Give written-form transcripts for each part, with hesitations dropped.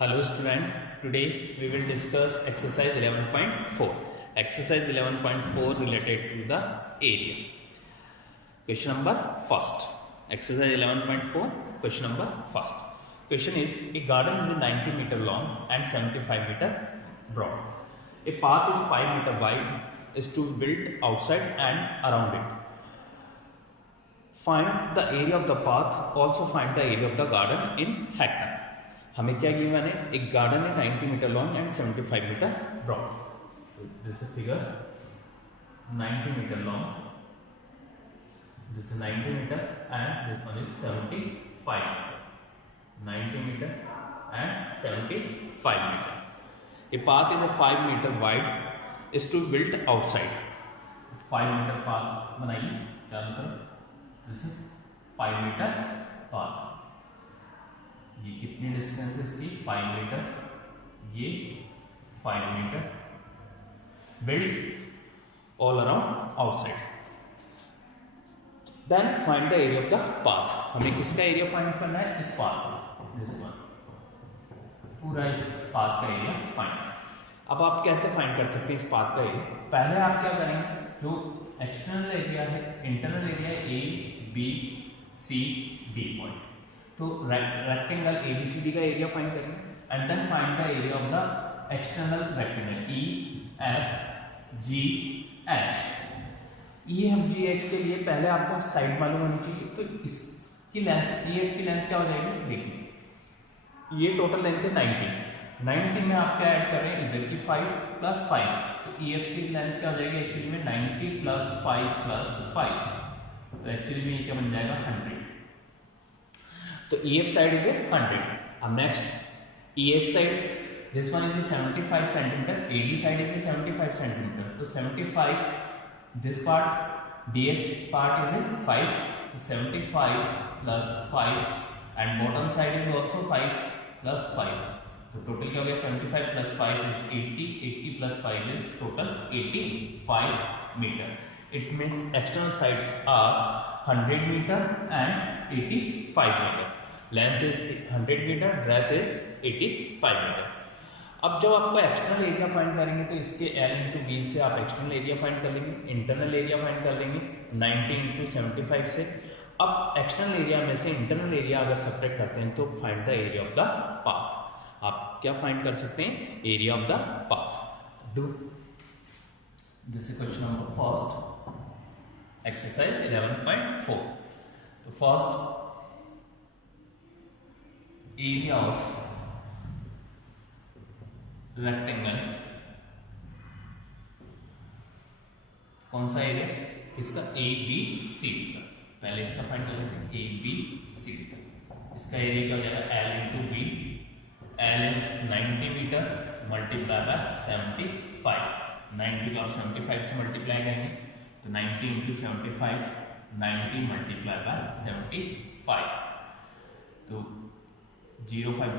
Hello student, today we will discuss exercise 11.4. Exercise 11.4 related to the area. Question number first. Exercise 11.4, question number first. Question is, a garden is 90 meter long and 75 meter broad. A path is 5 meter wide is to be built outside and around it. Find the area of the path, also find the area of the garden in hectare. हमें क्या given है, एक garden है 90 metre long and 75 metre broad. This is figure 90 metre long, this is 90 metre and this one is 75 90 metre and 75 metre. A path is a 5 metre wide is to built outside. 5 metre path बनाइए चारों तरफ. This is 5 metre path. ये कितनी distance है इसकी, 5 metre, ये 5 metre. Build all around outside. Then find the area of the path. हमें किसका एरिया फाइंड करना है, इस पाथ का, दिस वन, पूरा इस पाथ का एरिया फाइंड. अब आप कैसे फाइंड कर सकते हैं इस पाथ का एरिया. पहले आप क्या करेंगे, जो एक्सटर्नल एरिया है, इंटरनल एरिया है, A B C D point, तो रेक्टेंगल ABCD का एरिया फाइंड करेंगे and then find the area of the external rectangle EFGH. EFGH के लिए पहले आपको साइड मालूम होनी चाहिए. तो इसकी लेंथ, EF की लेंथ क्या हो जाएगी, देखिए ये टोटल लेंथ है 90 में आप क्या ऐड कर रहे हैं, इधर की 5 प्लस 5, तो EF की लेंथ क्या हो जाएगी एक्चुअली में 90 प्लस 5 प्लस 5, तो एक्चुअली में ये क्या बन जाएगा 100. तो EF साइड इज 100. अब next EH side, this one is 75 centimetre, AD side is 75 centimetre, तो 75, this part DH part is 5, तो 75 plus 5 and bottom side is also 5 plus 5, तो टोटल क्या हो गया 75 plus 5 is 80 plus 5 is total 85 metre. It means external sides are 100 metre and 85 metre. Length is 100 metre, breadth is 85 metre. अब जब आपको external area find करेंगे तो इसके L इंटू बी से आप एक्सटर्नल एरिया फाइंड कर लेंगे, इंटरनल एरिया फाइंड कर लेंगे 90 इंटू 75 से. अब एक्सटर्नल एरिया में से इंटरनल एरिया अगर सब्ट्रैक्ट करते हैं तो find the area of the path. आप क्या फाइंड कर सकते हैं, area of the path. Do this is question number first, exercise 11.4. तो फर्स्ट, एरिया ऑफ रेक्टेंगल, कौन सा एरिया, इसका ABCD का. पहले इसका फाइंड कर लेते हैं, ABCD का. इसका एरिया क्या हो जाएगा, L into B. L is 90 metre multiply by 75. 90 को आप 75 से मल्टीप्लाई करेंगे तो 90 इंटू 75, 90 मल्टीप्लाई बाय 75, तो 05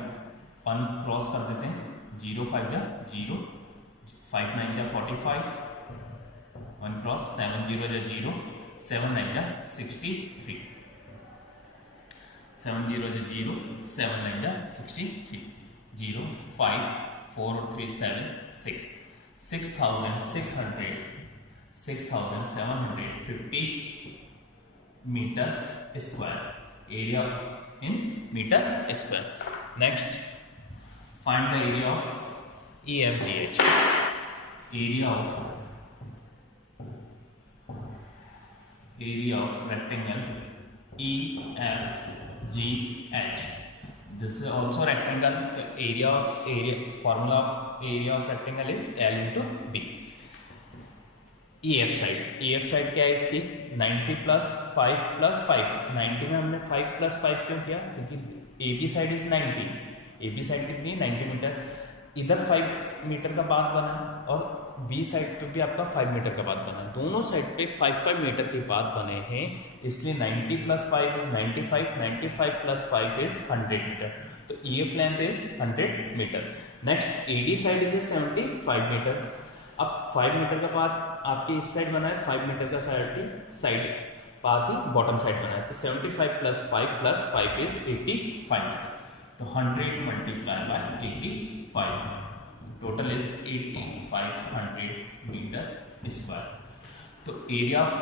1 क्रॉस कर देते हैं, 0 5 जा 0, 5 9 जा 45, 1 क्रॉस, 7 0 जा 0, 7 9 जा 63, 7 0 जा 0, 7 9 जा 63, 0 5 4 और 3 7 6, 6750 metre square, area in metre square. Next, find the area of EFGH. Area of rectangle EFGH. This is also rectangle. Area formula of area of rectangle is L into B. EF side क्या है इसकी, 90 plus 5 plus 5. 90 में हमने 5 plus 5 क्यों किया, क्योंकि AB side is 90. AB side कितनी है, 90 मीटर. इधर 5 मीटर का पाथ बना और B साइड पे भी आपका 5 मीटर का पाथ बना. दोनों साइड पे 5 मीटर के पाथ बने हैं, इसलिए 90 plus 5 is 95, 95 plus 5 is 100 metre. तो EF length is 100 metre. Next, AD side is 75 metre. अब 5 मीटर का पाथ आपके इस साइड बना है, 5 मीटर का साइड पाथ ही बॉटम साइड बना है, तो 75 प्लस 5 इज 85. तो 100 multiply by 85, total is 8500 metre square. तो area of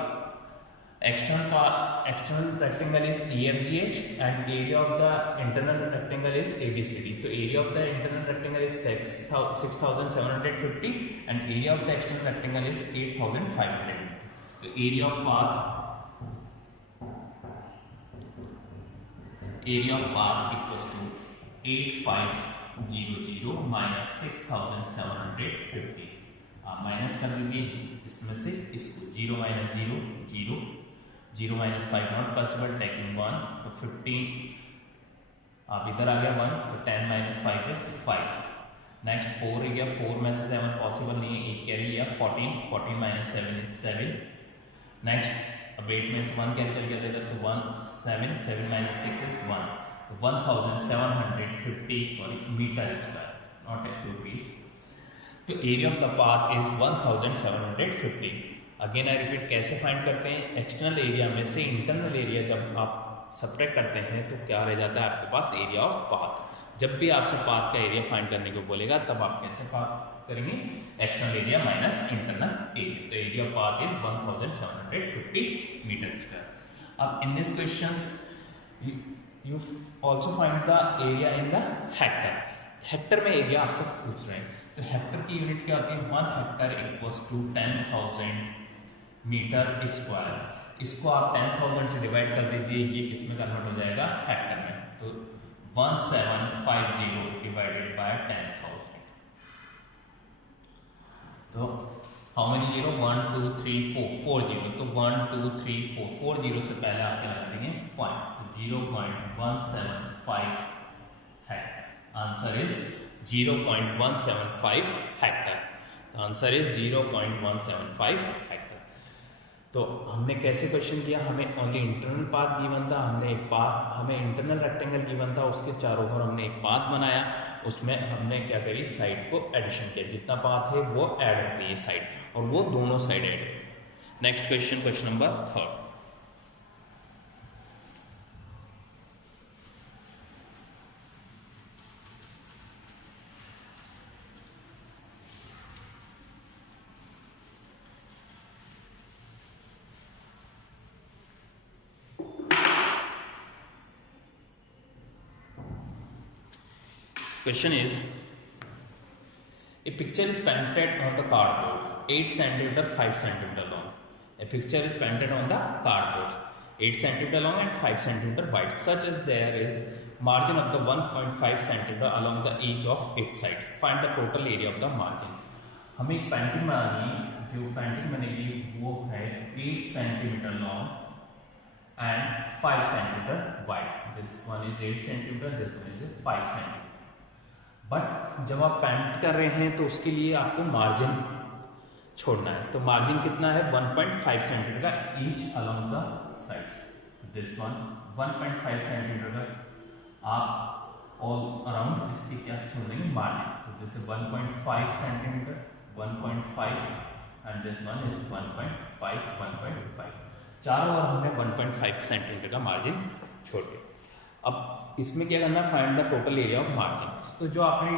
external rectangle is EFGH and area of the internal rectangle is ABCD. तो area of the internal rectangle is 6750 and area of the external rectangle is 8500. तो area of path equals to 8500 minus 6750। आप minus कर दीजिए इसमें से इसको, 0 minus 0 0, 0 minus 5 not possible, taking 1 तो 15, आप इधर आ गया 1 तो 10 माइनस 5 इज 5। नेक्स्ट 4 हो गया, 4 में से 7 पॉसिबल नहीं है, एक कैरी लिया 14, 14 माइनस 7 इज 7। नेक्स्ट अब 8 में से 1 कैंसिल किया था इधर तो 1 7, 7 माइनस 6 इज 1, तो 1750 metre square, not at rupees. तो area of the path is 1750। Again I repeat, कैसे फाइंड करते हैं? एक्सटर्नल एरिया में से इंटरनल एरिया जब आप सब्ट्रैक्ट करते हैं तो क्या रह जाता है आपके पास? Area of path. जब भी आपसे पाथ का एरिया फाइंड करने को बोलेगा तब आप कैसे पाथ करेंगे? External area minus internal area. तो area of path is 1750 metre square. अब in this questions you also find the area in the hectare. Hectare में एरिया आपसे पूछ रहे हैं, तो हेक्टर की यूनिट क्या होती है? 1 hectare equals to 10,000 metre square. इसको आप 10,000 से डिवाइड कर दीजिए, ये किस में कन्वर्ट हो जाएगा? हेक्टर में। तो 1750 डिवाइडेड बाय 10,000। तो हाउ मेनी जीरो? 1 2 3 4, 4 जीरो। तो 1 2 3 4, 4 जीरो से पहले आप क्या लगा देंगे? पॉइंट। तो 0.175 Hector. Answer is 0.175 Hector. Answer is 0.175 Hector. तो हमने कैसे क्वेश्चन किया? हमें ओनली इंटरनल पाथ गिवन था, हमें इंटरनल रेक्टेंगल गिवन था, उसके चारों ओर हमने एक पाथ बनाया, उसमें हमने क्या करी? साइड को एडिशन किया, जितना पाथ है वो ऐड होती है साइड, और वो दोनों side add. Next question, question number 3। Question is, a picture is painted on the cardboard, 8 cm, 5 cm long. A picture is painted on the cardboard, 8 cm long and 5 cm wide, such as there is margin of the 1.5 cm along the edge of its side. Find the total area of the margin. हमें एक painting बनानी है, जो painting बनेगी वो है 8 cm long and 5 cm wide. This one is 8 cm, this one is 5 cm. But जब आप पेंट कर रहे हैं तो उसके लिए आपको मार्जिन छोड़ना है। तो मार्जिन कितना है? 1.5 सेंटीमीटर का each along the sides. This one 1.5 centimetre का आप ऑल अराउंड इसकी क्या छोड़ देंगे? मार्जिन। तो this is 1.5 centimetre, 1.5 and this one is 1.5। चारों ओर हमने 1.5 सेंटीमीटर का मार्जिन छोड़ दिया। अब इसमें क्या करना? Find the total area of margin. तो जो आपने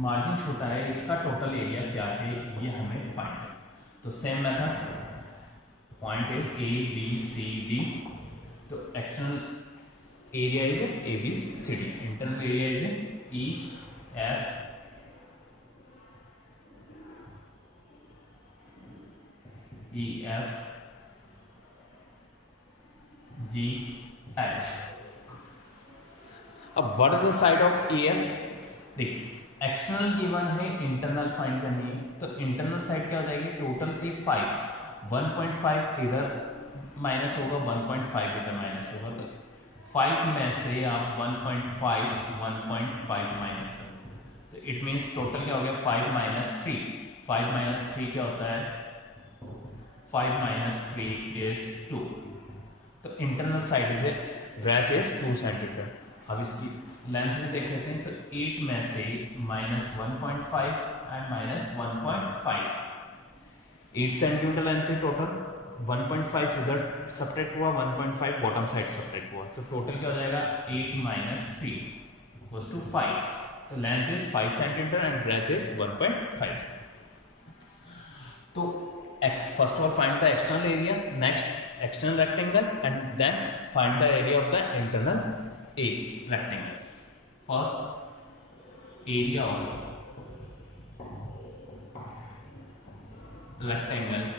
मार्जिन छोटा है इसका टोटल एरिया क्या है ये हमें फाइंड है। तो same method, point is A B C D. तो external area is A B C D, internal area is E F G H. अब what is the side of A F? देखिए external given है, internal find करनी है, तो internal side क्या हो जाएगी? टोटल थी 5, 1.5 इधर माइनस होगा, 1.5 इधर माइनस होगा, तो 5 में से आप 1.5 माइनस करो, तो इट मीन्स टोटल क्या हो गया? 5 माइनस 3। 5 माइनस 3 क्या होता है? 5 माइनस 3 इज 2। तो internal side is breadth is 2 centimetre. अब इसकी लेंथ में देख लेते हैं, तो 8 में से minus 1.5 and minus 1.5, 8 centimetre length है टोटल, 1.5 इधर सब्ट्रैक्ट हुआ, 1.5 बॉटम साइड सब्ट्रैक्ट हुआ, तो टोटल क्या हो जाएगा? 8 minus 3 was to 5. The length is 5 centimeter and breadth is 1.5. So first of all find the external area, next external rectangle, and then find the area of the internal rectangle. First, area of rectangle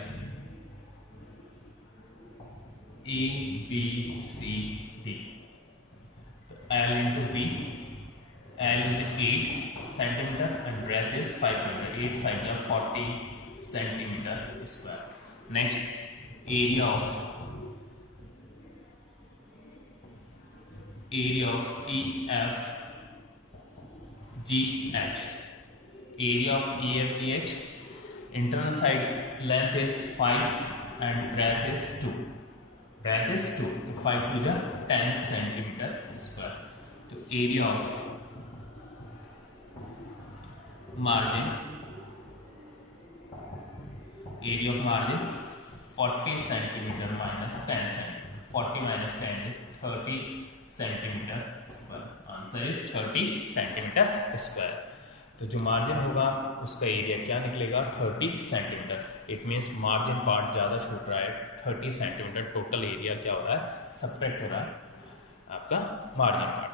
ABCD. L into B. L is 8 centimeter and breadth is 5 centimeter. 8 5 is 40 centimeter square. Next, area of EFGH. Area of EFGH. Internal side length is 5 and breadth is 2. Breadth is 2. So 5 to the 10 centimeter square. So area of margin. Area of margin 40 centimeter minus 10 centimeter. 40 minus 10 is 30 centimeter square. Answer is 30 centimeter square. तो जो margin होगा उसका area क्या निकलेगा 30 centimetre. It means margin part ज़्यादा छूट रहा है. 30 सेंटीमीटर टोटल एरिया क्या हो रहा है, सब्ट्रैक्ट हो रहा है आपका मार्जिन पार्ट.